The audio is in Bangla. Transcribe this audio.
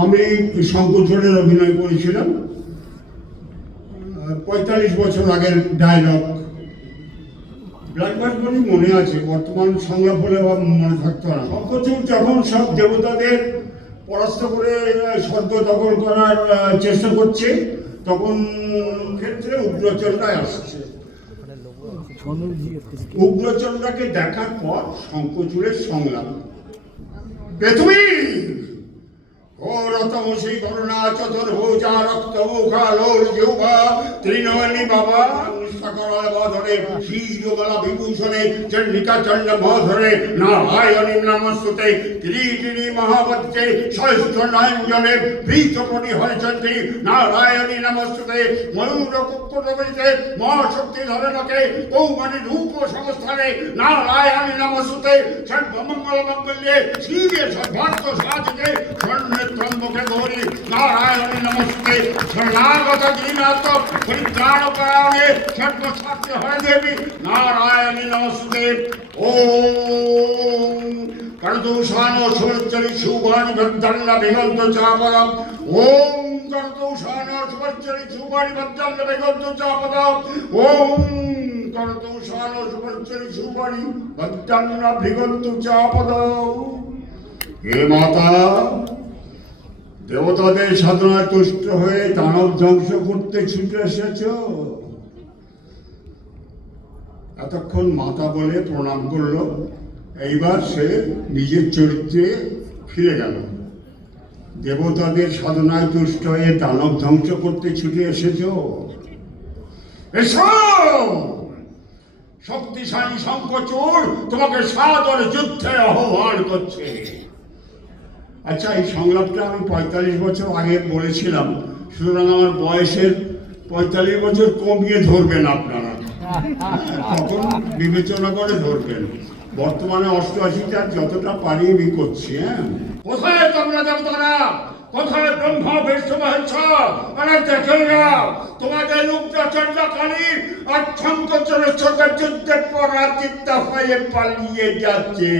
আমি শঙ্করচূড়ের অভিনয় করেছিলাম ৪৫ বছর আগের ডায়লগ। ব্ল্যাকবার্ড বলেই মনে আছে, বর্তমান সংলাপ হলে মনে থাকতো না। শঙ্করচূড় যখন সব দেবতাদের পরাস্ত করে স্বর্গ দখল করার চেষ্টা করছে, তখন ক্ষেত্রে উগ্রচণ্ডায় আসছে। উগ্রচণ্ডাকে দেখার পর শঙ্করচূড়ের সংলাপ, পৃথিবী ঘোরতমসি করুণা চতুর্ভুজা রক্ত মুখালোর জিহ্বা ত্রিনয়নী বাবা সকল বধরে শীর্ষগলা বিভূষণে চন্ডিকা চণ্ড মধরে নারায়ণী নমস্তুতে কিরীটিনী মহাবজ্রে সহস্র নয়নজনে ভীতপটি হরিচন্দ্রী নারায়ণী নমস্তুতে ময়ূর কুক্কুটবৃতে মহাশক্তি ধরণকে কৌমানি রূপ সংস্থানে নারায়ণী নমস্তুতে সর্বমঙ্গল মঙ্গলে শিবে সর্বার্থ সাধিকে স্বর্ণের ত্রম্বকে গৌরী নারায়ণী নমস্তুতে শরণাগত দীনাথ পরিত্রাণ পরায়ণে সর্বশাস্ত্র হরে দেবী নারায়ণী নমস্তুতে। ওম করদূষান সুবজ্জরি সুবাণী ভদ্দন্ন বিগন্ত চাপদম। ওম করদূষান সুবজ্জরি সুবাণী ভদ্দন্ন বিগন্ত চাপদম। ওম করদূষান সুবজ্জরি সুবাণী ভদ্দন্ন বিগন্ত চাপদম। হে মাতা, দেবতাদের সাধনায় তুষ্ট হয়ে দানব ধ্বংস করতে ছুটে এসেছ। এতক্ষণ মাতা বলে প্রণাম করল, এইবার সে নিজের চরিত্রে ফিরে গেল। দেবতাদের সাধনায় তুষ্ট হয়ে দানব ধ্বংস করতে ছুটে এসেছ। এসো, শক্তিশালী শঙ্করচূড় তোমাকে সাদরে যুদ্ধে আহ্বান করছে। আচ্ছা, এই সংলাপটা আমি ৪৫ বছর আগে বলেছিলাম, সুতরাং আমার বয়সের ৪৫ বছর কমিয়ে ধরবেন আপনারা, তখন বিবেচনা করে ধরবেন। বর্তমানে ৮৮টা যতটা পারি আমি করছি। হ্যাঁ, কোথায় তোমরা দেবতারা, কোথায় ব্রহ্মা বিষ্ণু মহেশ্বর? মানে দেখে নাও, তোমাদের উগ্রচণ্ডাকালী আর শঙ্করচূড়ের সাথে যুদ্ধের পর রাজিত হয়ে পালিয়ে যাচ্ছে।